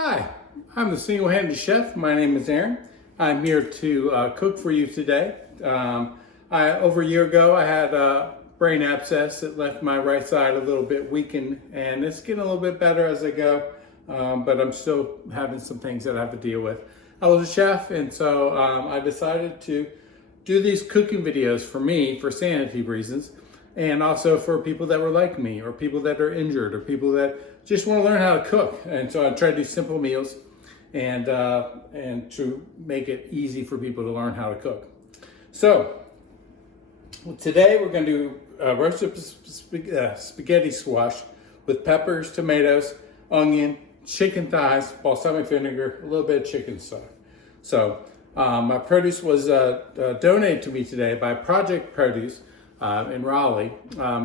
Hi, I'm the single-handed chef. My name is Aaron. I'm here to cook for you today. Over a year ago, I had a brain abscess that left my right side a little bit weakened, and it's getting a little bit better as I go, but I'm still having some things that I have to deal with. I was a chef, and so I decided to do these cooking videos for me for sanity reasons, and also for people that were like me, or people that are injured, or people that just want to learn how to cook. And so I try to do simple meals and to make it easy for people to learn how to cook. So today we're going to do roasted spaghetti squash with peppers, tomatoes, onion, chicken thighs, balsamic vinegar, a little bit of chicken stock. So my produce was donated to me today by Project Produce in Raleigh.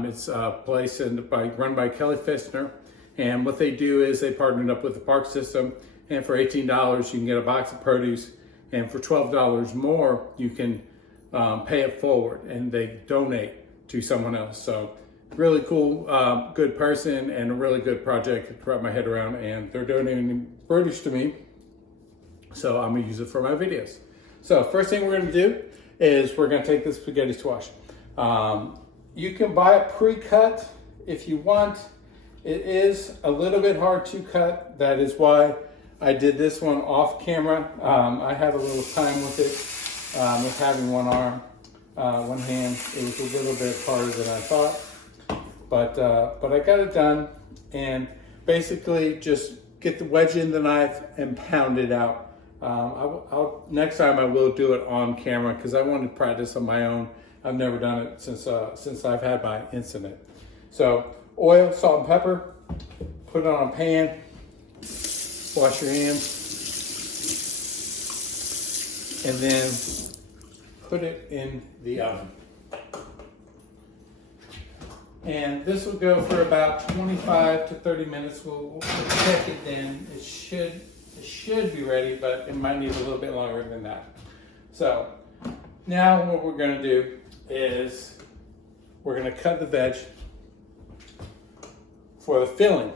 It's a place run by Kelly Fissner, and what they do is they partnered up with the park system, and for $18 you can get a box of produce, and for $12 more you can pay it forward and they donate to someone else. So really cool, good person, and a really good project to wrap my head around, and they're donating produce to me, so I'm gonna use it for my videos. So first thing we're gonna do is we're gonna take this spaghetti squash. You can buy it pre-cut if you want. It is a little bit hard to cut. That is why I did this one off camera. I had a little time with it, with having one arm, one hand. It was a little bit harder than I thought, but I got it done, and basically just get the wedge in the knife and pound it out. Next time I will do it on camera because I want to practice on my own. I've never done it since I've had my incident. So oil, salt, and pepper. Put it on a pan. Wash your hands, and then put it in the oven. And this will go for about 25 to 30 minutes. We'll check it then. It should be ready, but it might need a little bit longer than that. So now what we're going to do is we're going to cut the veg for the filling.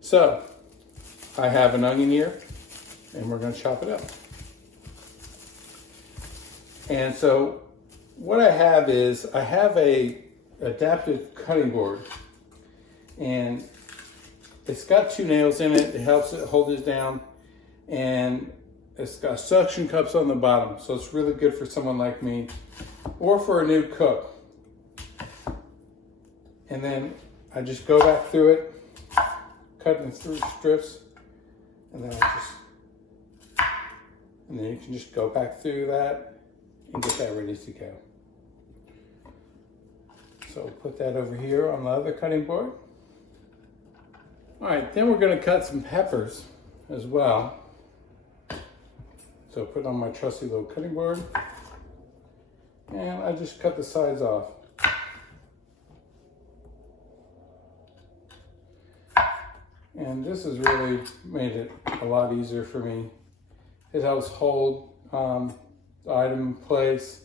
So I have an onion here, and we're going to chop it up. And so what I have is I have a adaptive cutting board, and it's got 2 nails in it. It helps it hold it down, and it's got suction cups on the bottom, so it's really good for someone like me or for a new cook. And then I just go back through it, cut in 3 strips, and then you can just go back through that and get that ready to go. So put that over here on the other cutting board. All right, then we're going to cut some peppers as well. So put on my trusty little cutting board, and I just cut the sides off. And this has really made it a lot easier for me. It helps hold the item in place,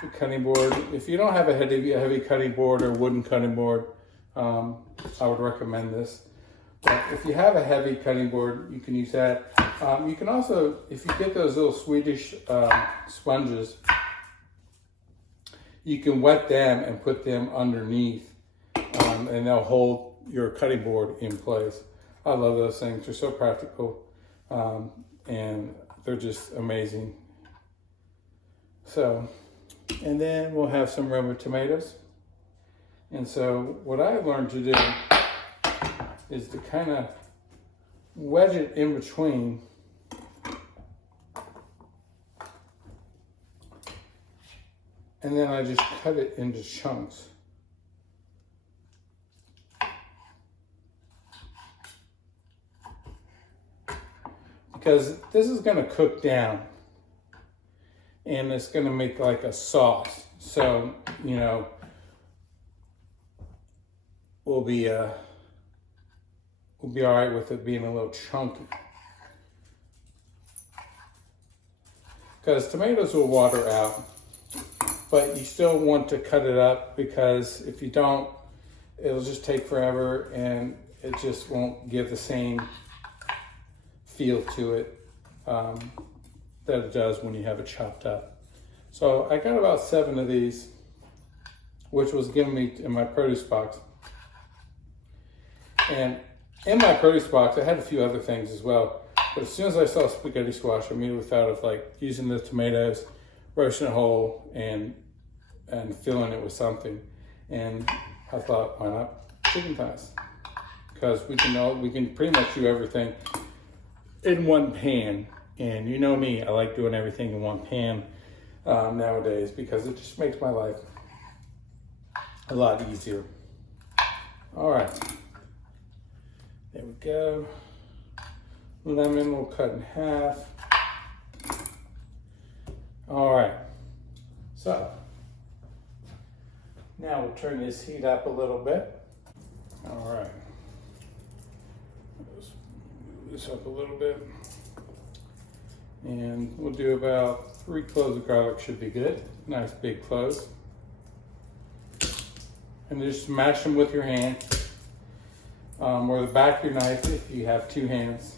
the cutting board. If you don't have a heavy cutting board or wooden cutting board, I would recommend this. But if you have a heavy cutting board, you can use that. You can also, if you get those little Swedish sponges, you can wet them and put them underneath, and they'll hold your cutting board in place. I love those things. They're so practical, and they're just amazing. So, and then we'll have some Roma tomatoes. And so what I learned to do is to kind of wedge it in between, and then I just cut it into chunks. Because this is going to cook down, and it's going to make like a sauce. So, you know, we'll be all right with it being a little chunky. Because tomatoes will water out, but you still want to cut it up, because if you don't, it'll just take forever and it just won't give the same feel to it that it does when you have it chopped up. So I got about 7 of these, which was given me in my produce box. And in my produce box, I had a few other things as well. But as soon as I saw spaghetti squash, I immediately thought of like using the tomatoes, roasting it whole, and filling it with something. And I thought, why not chicken thighs? Because we can pretty much do everything in one pan. And you know me, I like doing everything in one pan nowadays because it just makes my life a lot easier. All right, there we go. Lemon we'll cut in half. All right, so now we'll turn this heat up a little bit. All right, just move this up a little bit. And we'll do about 3 cloves of garlic should be good. Nice big cloves. And just smash them with your hand or the back of your knife if you have 2 hands.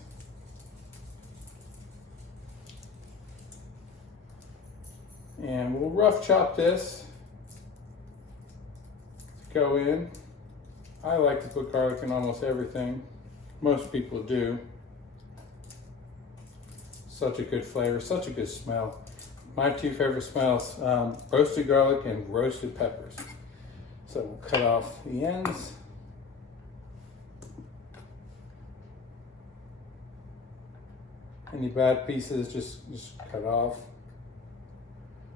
And we'll rough chop this to go in. I like to put garlic in almost everything. Most people do. Such a good flavor, such a good smell. My 2 favorite smells, roasted garlic and roasted peppers. So we'll cut off the ends. Any bad pieces, just cut off.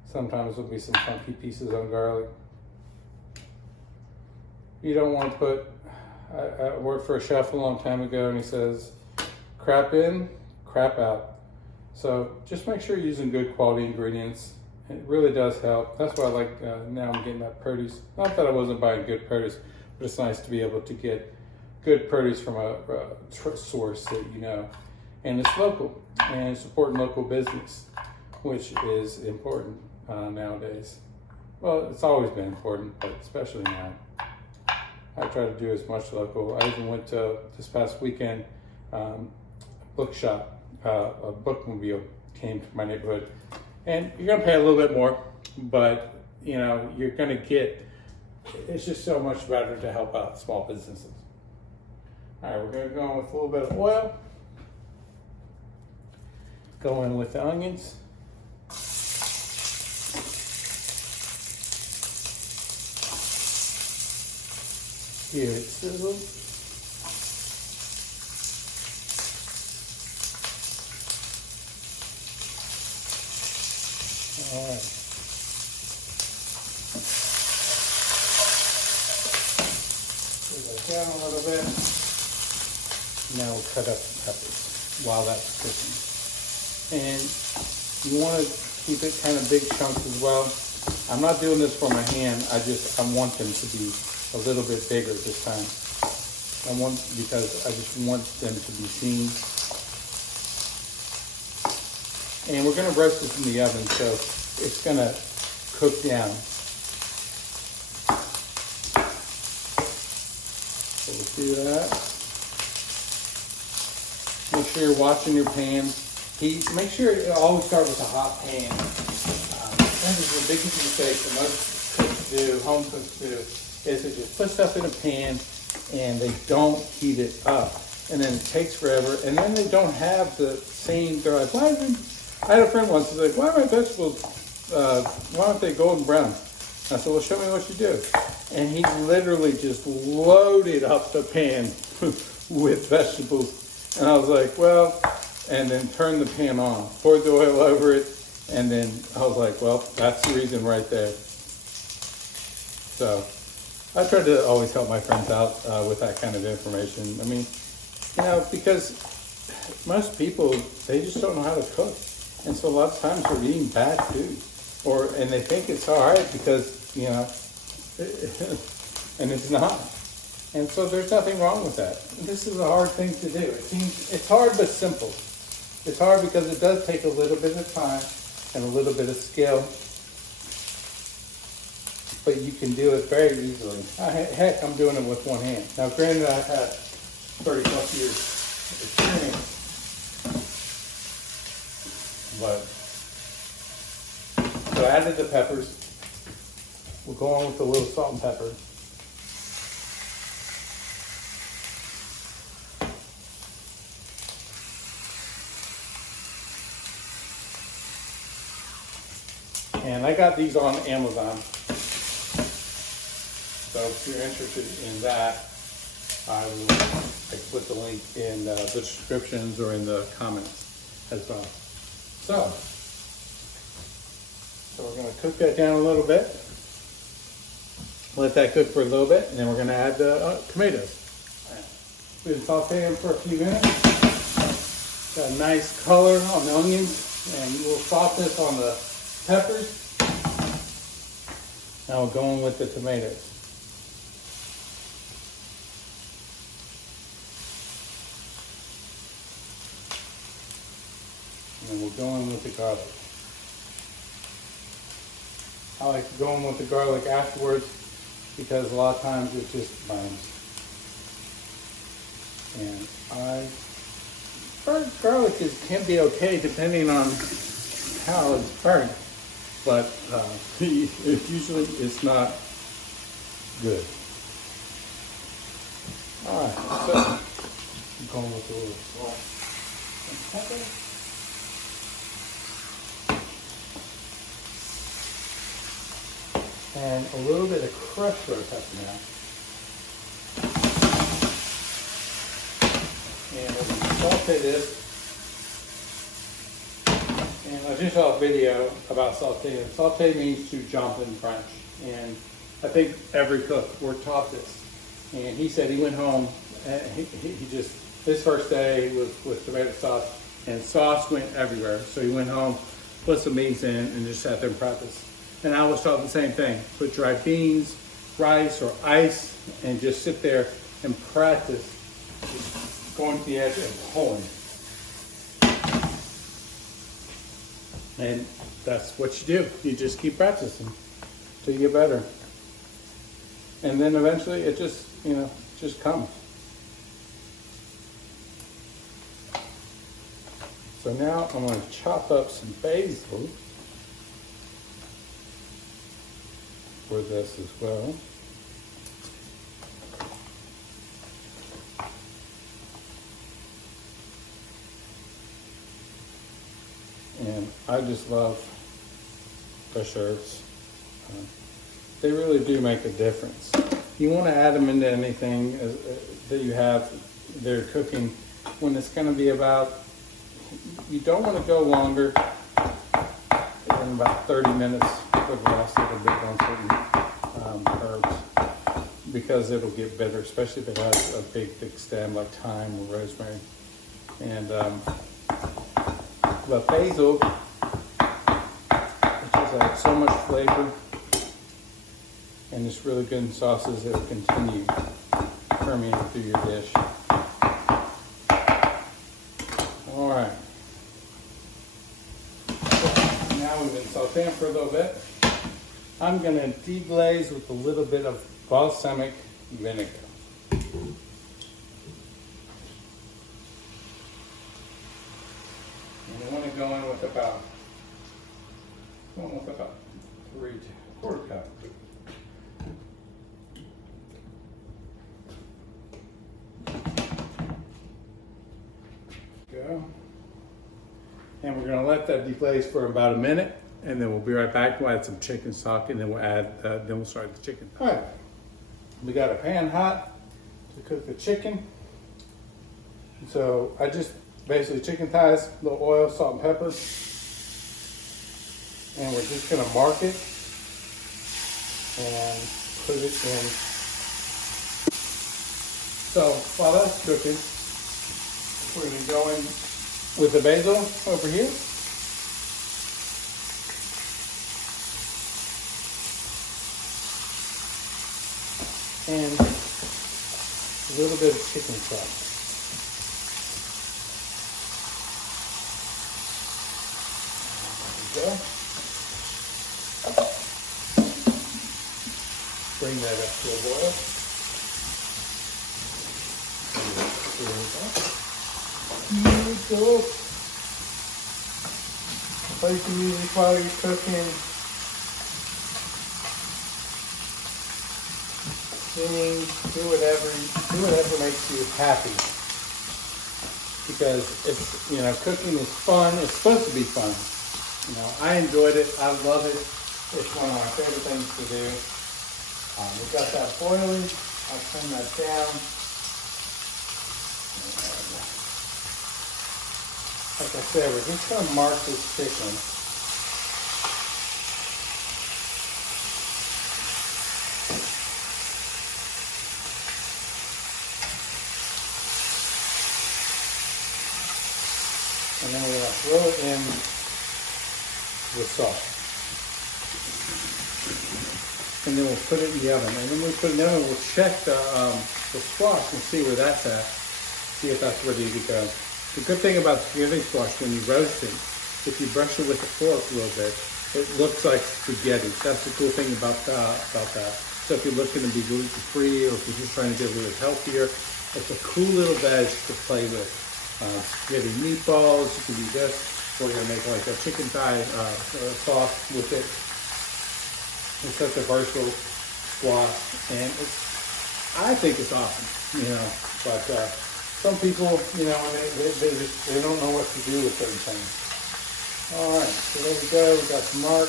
Sometimes there'll be some funky pieces on garlic. You don't want to put, I worked for a chef a long time ago and he says, crap in, crap out. So just make sure you're using good quality ingredients. It really does help. That's why I like, now I'm getting that produce. Not that I wasn't buying good produce, but it's nice to be able to get good produce from a source that you know. And it's local, and it's supporting local business, which is important nowadays. Well, it's always been important, but especially now. I try to do as much local. I even went to, this past weekend, bookshop. A bookmobile came to my neighborhood, and you're gonna pay a little bit more, but you know you're gonna get. It's just so much better to help out small businesses. All right, we're gonna go in with a little bit of oil. Go in with the onions. Here it sizzles. All right. Pull that down a little bit. Now we'll cut up the peppers while that's cooking. And you want to keep it kind of big chunks as well. I'm not doing this for my hand. I want them to be a little bit bigger this time. Because I just want them to be seen. And we're going to roast this in the oven, so it's going to cook down. So we'll do that. Make sure you're watching your pan. Make sure you always start with a hot pan. That is the biggest mistake that most cooks do, home cooks do, is they just put stuff in a pan and they don't heat it up. And then it takes forever, and then they don't have the same, they're like, why isn't, I had a friend once who's like, why are my vegetables, why aren't they golden brown? I said, well, show me what you do. And he literally just loaded up the pan with vegetables. And I was like, well, and then turned the pan on, poured the oil over it, and then I was like, well, that's the reason right there. So I try to always help my friends out with that kind of information. I mean, you know, because most people, they just don't know how to cook. And so a lot of times they're eating bad food. And they think it's all right because, you know, and it's not. And so there's nothing wrong with that. This is a hard thing to do. It's hard but simple. It's hard because it does take a little bit of time and a little bit of skill. But you can do it very easily. Heck, I'm doing it with one hand. Now, granted, I've had 30 plus years experience But so I added the peppers. We'll go on with a little salt and pepper. And I got these on Amazon. So if you're interested in that, I will put the link in the descriptions or in the comments as well. So we're going to cook that down a little bit. Let that cook for a little bit, and then we're going to add the tomatoes. We've been sauteing for a few minutes. Got a nice color on the onions, and we'll softness on the peppers. Now we'll go in with the tomatoes. And then we'll go in with the garlic. I like to go in with the garlic afterwards because a lot of times it just burns. And garlic can be okay depending on how it's burnt, but usually it's not good. All right, so I'm going with a little salt and pepper. And a little bit of crushed red pepper now. And we'll saute this. And I just saw a video about sauteing. Saute means to jump in French. And I think every cook were taught this. And he said he went home, and he just, his first day was with tomato sauce, and sauce went everywhere. So he went home, put some meats in, and just sat there and practiced. And I was taught the same thing. Put dry beans, rice, or ice, and just sit there and practice just going to the edge and pulling. And that's what you do. You just keep practicing till you get better. And then eventually it just, just comes. So now I'm going to chop up some basil for this as well. And I just love fresh herbs. They really do make a difference. You want to add them into anything that you have they're cooking when it's going to be about, you don't want to go longer than about 30 minutes for the last little bit on certain herbs, because it'll get bitter, especially if it has a big thick stem like thyme or rosemary. And the basil, it just adds so much flavor, and it's really good in sauces. It'll continue permeating through your dish. All right. So now we've been sauteing for a little bit. I'm going to deglaze with a little bit of balsamic vinegar. And I want to go in with about 3/4 cup. Go. And we're going to let that deglaze for about a minute, and then we'll be right back. We'll add some chicken stock, and then we'll start the chicken. All right, we got a pan hot to cook the chicken. So I just basically chicken thighs, a little oil, salt, and pepper, and we're just going to mark it and put it in. So while that's cooking, we're going to go in with the basil over here. And a little bit of chicken stock. There we go. Bring that up to a boil. Here we go. play some music while you're cooking. Sing, do whatever makes you happy. Because it's, you know, cooking is fun. It's supposed to be fun. You know, I enjoyed it. I love it. It's one of my favorite things to do. We got that boiling. I'll turn that down. And, like I said, we're just going to mark this chicken. And then we're going to throw it in with salt. And then we'll put it in the oven. And then when we put it in the oven, we'll check the squash and see where that's at. See if that's ready to go. The good thing about spaghetti squash, when you roast it, if you brush it with a fork a little bit, it looks like spaghetti. That's the cool thing about that. So if you're looking to be gluten-free or if you're just trying to get a little healthier, it's a cool little veg to play with. Spaghetti meatballs, you can do this. We're going to make like a chicken thigh sauce with it. It's such a versatile squash, and I think it's awesome, you know. But some people, you know, they don't know what to do with certain things. All right, so there we go. We got some mark.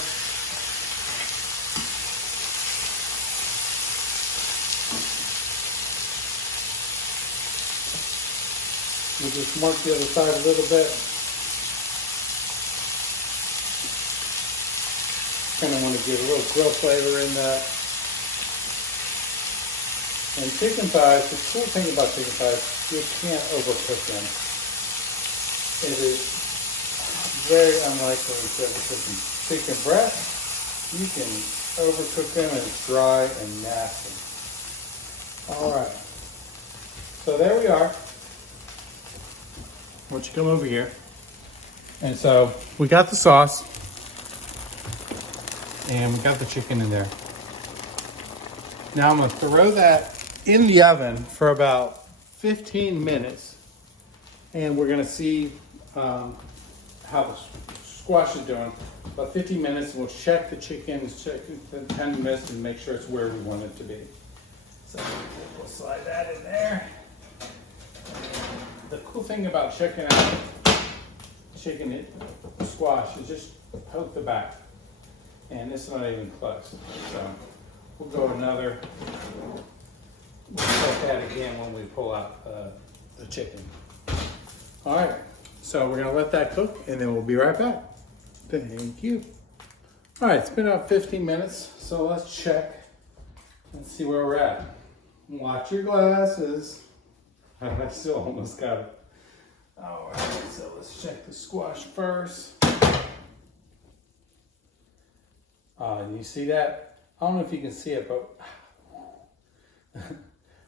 We'll just mark the other side a little bit. Kind of want to get a little grill flavor in that. And chicken thighs, the cool thing about chicken thighs, you can't overcook them. It is very unlikely that with the chicken breast, you can overcook them and it's dry and nasty. All right, so there we are. Why don't you come over here? And so we got the sauce and we got the chicken in there. Now I'm gonna throw that in the oven for about 15 minutes and we're gonna see how the squash is doing. About 15 minutes and we'll check the chicken, check the tenderness and make sure it's where we want it to be. So we'll slide that in there. The cool thing about checking out chicken squash is just poke the back. And it's not even close. So we'll go another, we'll check that again when we pull out the chicken. All right, so we're gonna let that cook and then we'll be right back. Thank you. All right, it's been about 15 minutes, so let's check and see where we're at. Watch your glasses. I still almost got it. All right, so let's check the squash first. You see that? I don't know if you can see it, but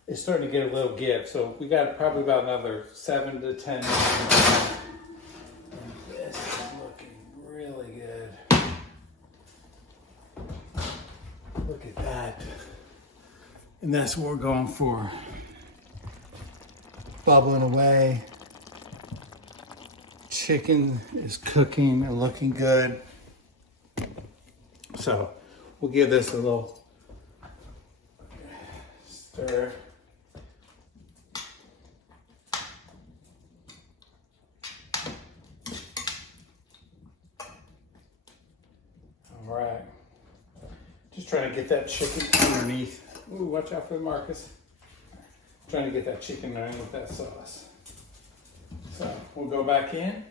it's starting to get a little give. So we got probably about another 7 to 10 minutes. And this is looking really good. Look at that. And that's what we're going for. Bubbling away. Chicken is cooking and looking good. So we'll give this a little stir. All right. Just trying to get that chicken underneath. Ooh, watch out for Marcus. Trying to get that chicken underneath that sauce. So we'll go back in.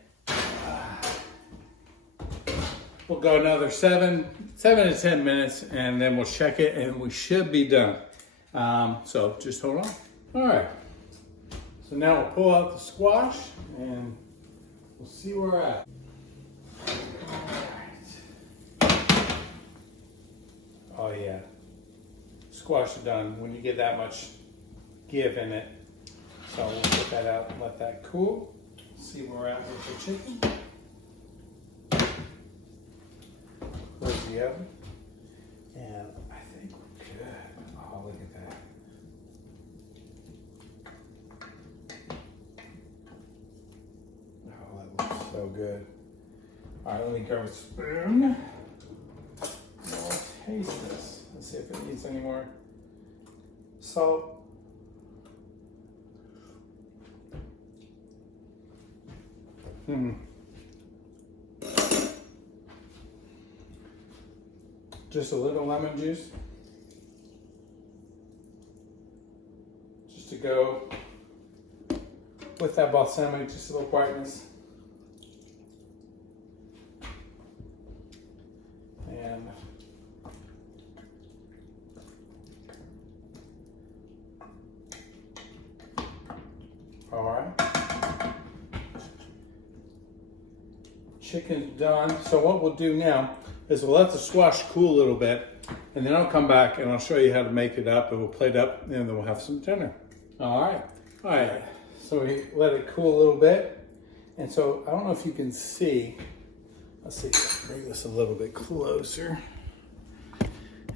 We'll go another 7 to 10 minutes and then we'll check it and we should be done. So just hold on. All right. So now we'll pull out the squash and we'll see where we're at. All right. Oh yeah. Squash is done when you get that much give in it. So we'll put that out and let that cool. See where we're at with the chicken. Close the oven. And I think we're good. Oh, look at that. Oh, that looks so good. All right, let me grab a spoon. I'll taste this. Let's see if it needs any more salt. Just a little lemon juice. Just to go with that balsamic, just a little brightness. And all right. Chicken's done. So what we'll do now is we'll let the squash cool a little bit, and then I'll come back and I'll show you how to make it up, and we'll plate up, and then we'll have some dinner. All right. So we let it cool a little bit, and so I don't know if you can see. Let's see. Bring this a little bit closer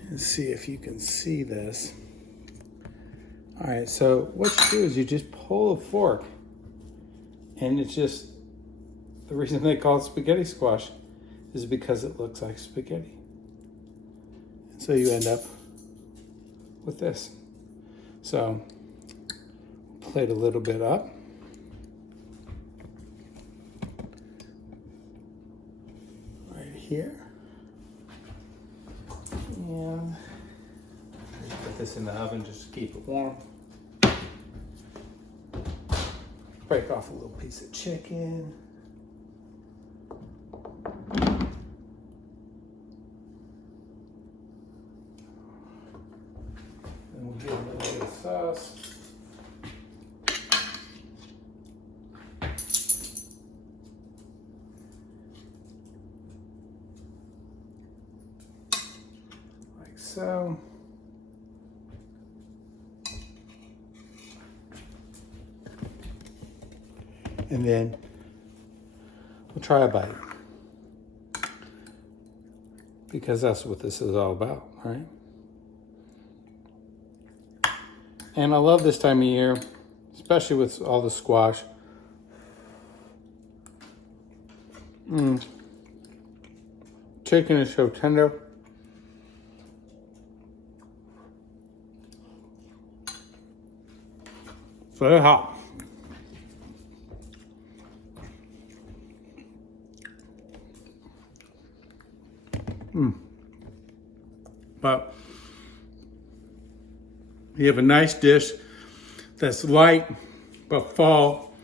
and see if you can see this. All right. So what you do is you just pull a fork, and it's just the reason they call it spaghetti squash is because it looks like spaghetti. And so you end up with this. So plate a little bit up. Right here. And put this in the oven just to keep it warm. Break off a little piece of chicken. And we'll give it a little bit of sauce. Like so. And then we'll try a bite, because that's what this is all about, right? And I love this time of year, especially with all the squash. Chicken is so tender. Very hot. But you have a nice dish that's light but fall,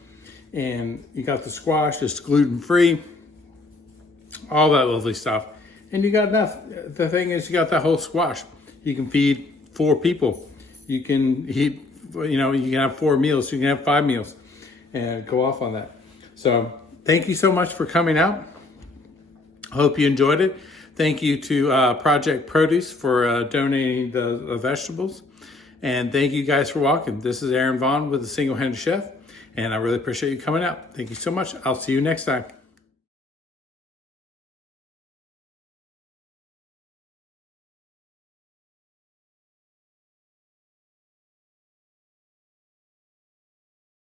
and you got the squash that's gluten-free, all that lovely stuff, and you got enough. The thing is, you got that whole squash. You can feed 4 people. You can eat, you can have 4 meals. You can have 5 meals, and go off on that. So thank you so much for coming out. I hope you enjoyed it. Thank you to Project Produce for donating the vegetables. And thank you guys for walking. This is Aaron Vaughn with The Single-Handed Chef, and I really appreciate you coming out. Thank you so much. I'll see you next time.